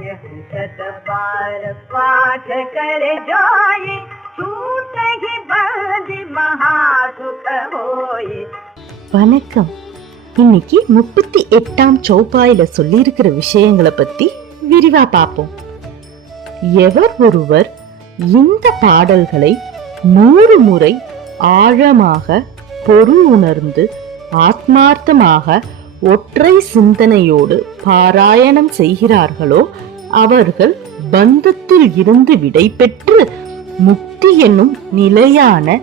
यह शत बार पाठ कर जाए छूट ही बंद महासुख होए. வணக்கம். இன்னைக்கு 38ஆம் சௌபாயில சொல்லி இருக்கிற விஷயங்களை பத்தி விரிவா பார்ப்போம். எவர் ஒருவர் இந்த பாடல்களை 100 முறை ஆழமாக பொருள் உணர்ந்து ஆத்மார்த்தமாக ஒற்றை சிந்தனையோடு பாராயணம் செய்கிறார்களோ அவர்கள் பந்தத்தில் இருந்து விடை பெற்று முக்தி என்னும் நிலையான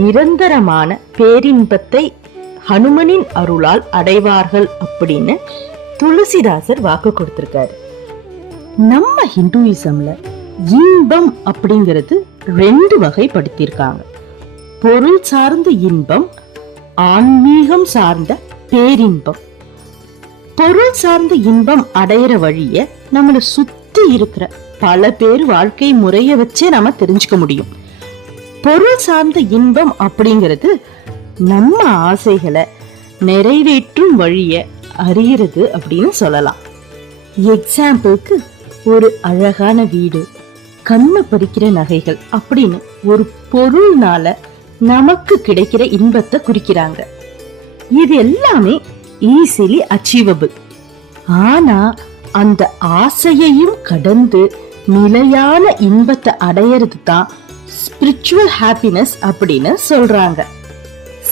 நிரந்தரமான பேரின்பத்தை ஹனுமனின் அருளால் அடைவார்கள் அப்படின்னு துளசிதாசர் வாக்கு கொடுத்திருக்காரு. நம்ம ஹிந்துயிசம்ல இன்பம் அப்படிங்கிறது 2 வகைப்படுத்தியிருக்காங்க. பொருள் சார்ந்த இன்பம், ஆன்மீகம் சார்ந்த பேரின்பம். பொருள் சார்ந்த இன்பம் அடையிற வழிய நம்மள சுத்தி இருக்கிற பல பேர் வாழ்க்கை முறைய வச்சே நாம தெரிஞ்சுக்க முடியும். பொருள் சார்ந்த இன்பம் அப்படிங்கிறது நம்ம ஆசைகளை நிறைவேற்றும் வழிய அறியறது அப்படின்னு சொல்லலாம். எக்ஸாம்பிளுக்கு ஒரு அழகான வீடு, கண்ணை பறிக்கிற நகைகள் அப்படின்னு ஒரு பொருள்னால நமக்கு கிடைக்கிற இன்பத்தை குறிக்கிறாங்க. இது எல்லாமே ஈஸிலி அச்சீவபிள். ஆனா அந்த ஆசையையும் கடந்து நிலையான இன்பத்தை அடையிறது தான் ஸ்பிரிச்சுவல் ஹாப்பினஸ் அப்படின்னு சொல்றாங்க.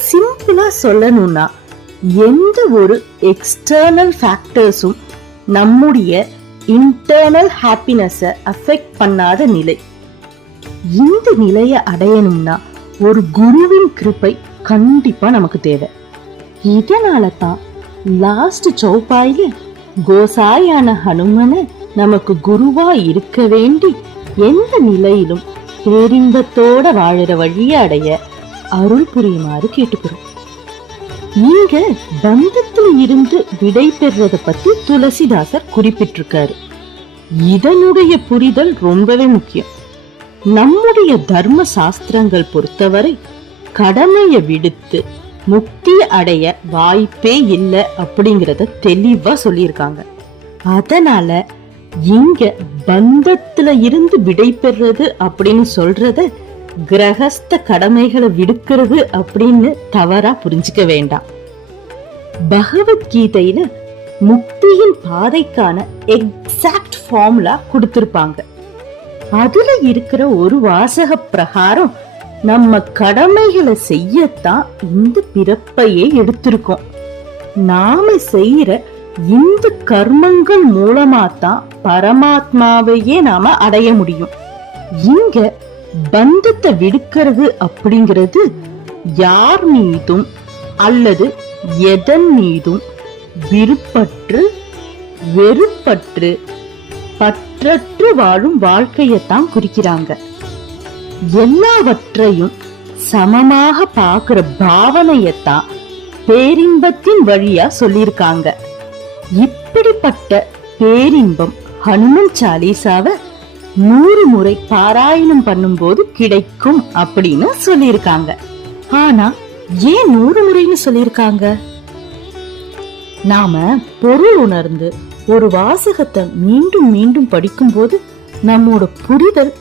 சிம்பிளா சொல்லணும்னா எந்த ஒரு எக்ஸ்டர்னல் ஃபேக்டர்ஸும் நம்முடைய இன்டர்னல் ஹாப்பினஸை அஃபெக்ட் பண்ணாத நிலை. இந்த நிலையை அடையணும்னா ஒரு குருவின் கிருபை கண்டிப்பா நமக்கு தேவை. இதனால தான் லாஸ்ட் சௌபாயில கோசாயான ஹனுமனை நமக்கு குருவா இருக்க வேண்டி எந்த நிலையிலும் பேரின்பத்தோட வாழற வழியை அடைய அருள் புரியுமாறு கேட்டுக்கிறோம். நீங்க பந்தத்தில் இருந்து விடை பெறத பத்தி துளசிதாசர் குறிப்பிட்டிருக்காரு. இதனுடைய புரிதல் ரொம்பவே முக்கியம். நம்முடைய தர்ம சாஸ்திரங்கள் பொறுத்தவரை கடமையை விடுத்து முக்தி அடைய வாய்ப்பே இல்லை அப்படிங்கறத தெளிவா சொல்லியிருக்காங்க. அதனால இங்க பந்தத்துல இருந்து விடை பெறது அப்படின்னு சொல்றத கிரகஸ்த கடமைகளை விடுக்கிறது அப்படின்னு தவறா புரிஞ்சுக்க வேண்டாம். பகவத்கீதையில முக்தியின் பாதைக்கான எக்ஸாக்ட் ஃபார்முலா கொடுத்திருப்பாங்க. அதுல இருக்கிற ஒரு வாசக பிரகாரம் நம்ம கடமைகளை செய்யத்தான் இந்த பிறப்பையே எடுத்திருக்கோம். நாம செய்யற இந்த கர்மங்கள் மூலமா தான் பரமாத்மாவையே நாம அடைய முடியும். இங்க பந்தத்தை விடுக்கிறது அப்படிங்கிறது யார் மீதும் அல்லது எதன் மீதும் விருப்பற்று வெறுப்பற்று பற்றற்று வாழும் வாழ்க்கையத்தான் குறிக்கிறாங்க. எல்லாவற்றையும் சமமாக பார்க்கிற பாவனையத்தான் பேரின்பத்தின் வழியா சொல்லியிருக்காங்க. இப்படிப்பட்ட பேரின்பம் ஹனுமன் சாலிசாவை 100 முறை பாராயணம் பண்ணும்போது கிடைக்கும் அப்படின்னு சொல்லியிருக்காங்க. ஆனா ஏன் 100 முறைன்னு சொல்லியிருக்காங்க? நாம பொருள் உணர்ந்து ஒரு வாசகத்தை மீண்டும் மீண்டும் படிக்கும் போது நம்மோட புரிதல்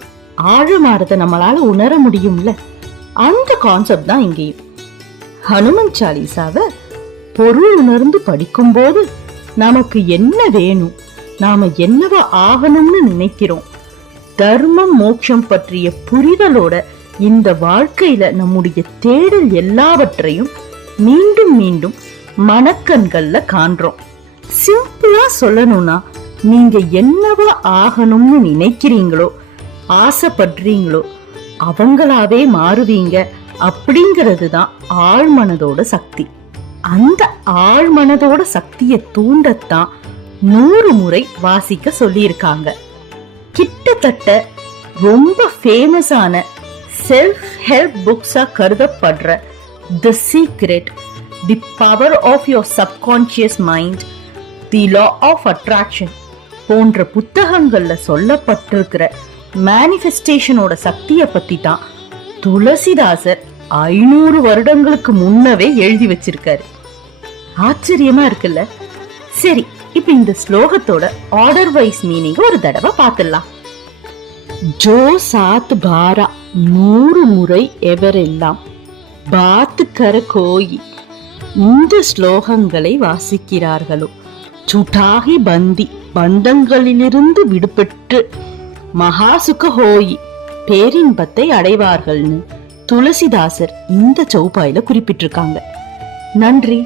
ஆழமாறத நம்மளால உணர முடியும்ல. அந்த கான்செப்ட் தான் இங்கேயும். ஹனுமன் சாலிசாவை பொருள் உணர்ந்து படிக்கும் போது நமக்கு என்ன வேணும், நாம என்னவா ஆகணும்னு நினைக்கிறோம், தர்மம் மோட்சம் பற்றிய புரிதலோட இந்த வாழ்க்கையில நம்முடைய தேடல் எல்லாவற்றையும் மீண்டும் மீண்டும் மனக்கண்கள்ல காண்றோம். சிம்பிளா சொல்லணும்னா நீங்க என்னவா ஆகணும்னு நினைக்கிறீங்களோ ஆசைப்படுறீங்களோ அவங்களாவே மாறுவீங்க அப்படிங்கிறது தான் ஆழ்மனதோட சக்தி. அந்த ஆழ்மனதோட சக்தியை தூண்டத்தான் 100 முறை வாசிக்க சொல்லியிருக்காங்க. கிட்டத்தட்ட ரொம்ப ஃபேமஸான செல்ஃப் ஹெல்ப் புக்ஸா கருதப்படுற the secret, the power of your subconscious mind, the law of attraction போன்ற புத்தகங்கள்ல சொல்லப்பட்டிருக்கிற மேனிஃபெஸ்டேஷனோட சக்தியை பத்தி தான் துளசிதாசர் 500 வருடங்களுக்கு முன்னவே எழுதி வச்சிருக்காரு. ஆச்சரியமா இருக்குல்ல? சரி, இப்ப இந்த ஸ்லோகத்தோட ஆர்டர் வைஸ் மீனிங் ஒரு தடவை பார்த்துடலாம். ஜோ சாத் பாரா 100 முறை எவரெல்லாம் பாத்து கர கோயி இந்த ஸ்லோகங்களை வாசிக்கிறார்களோ சுட்டாகி பந்தி பந்தங்களிலிருந்து விடுபட்டு மகாசுக ஹோயி பேரின்பத்தை அடைவார்கள்னு துளசிதாசர் இந்த சௌபாயில குறிப்பிட்டிருக்காங்க. நன்றி.